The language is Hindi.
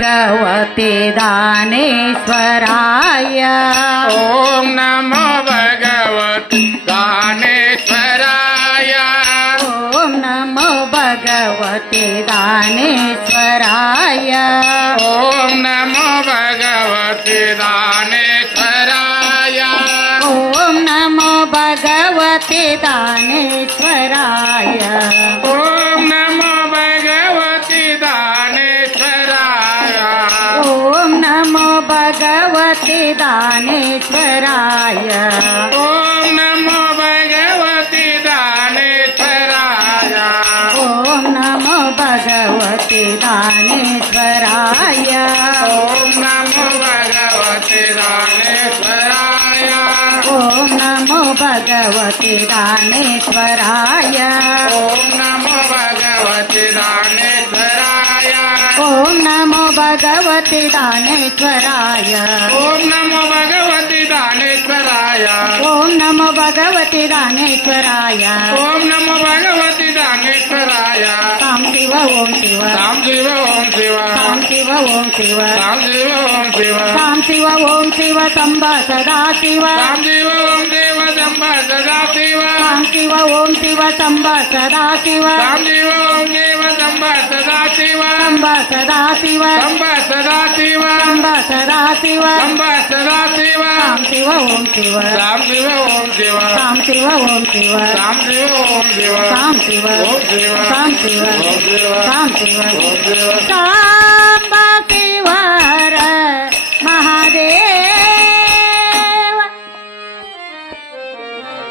भगवते दानेश्वराय ॐ नमो भगवति दानेश्वराय ॐ नमो भगवते दानेश्वराय ॐ नमो भगवति दानेश्वराय ॐ नमो भगवते दानेश्वराय दानेश्वराय ॐ नमो भगवति दानेश्वराय ॐ नमो भगवते दानेश्वराय ॐ नमो भगवति दानेश्वराय ॐ नमो भगवते दानेश्वराय ॐ नमो भगवति भगवते दानेश्वराय। ॐ नमो भगवति दानेश्वराय। ॐ नमो भगवते दानेश्वराय। ॐ नमो भगवति दानेश्वराय। ॐ शिव ओम शिव। राम शिव ओम शिव। ॐ शिव ॐ शिव। राम शिव ॐ शिव। ॐ शिव ॐ शिव सम्ब सदा शिव। राम शिव ॐ देव जम्ब सदा शिव। ॐ शिव ॐ शिव सम्ब सदा शिव। राम शिव जम्ब शिव सम्ब सदा शिव। ಸದಾಶಿವ ಅಂಬ ಸದಾಶಿವ ಅಂಬ ಸದಾಶಿವ ಅಂಬ ಸದಾಶಿವ ರಾಮ ಶಿವ ಓಂ ಶಿವ ರಾಮ ಶಿವ ಓಂ ಶಿವ ರಾಮ ಶಿವ ಓಂ ಶಿವ ರಾಮ ಶಿವ ಓಂ ಶಿವ ರಾಮ ಶಿವ ಓಂ ಶಿವ ರಾಮ ಶಿವ ಓಂ ಶಿವ ರಾಮ ಶಿವ ಓಂ ಶಿವ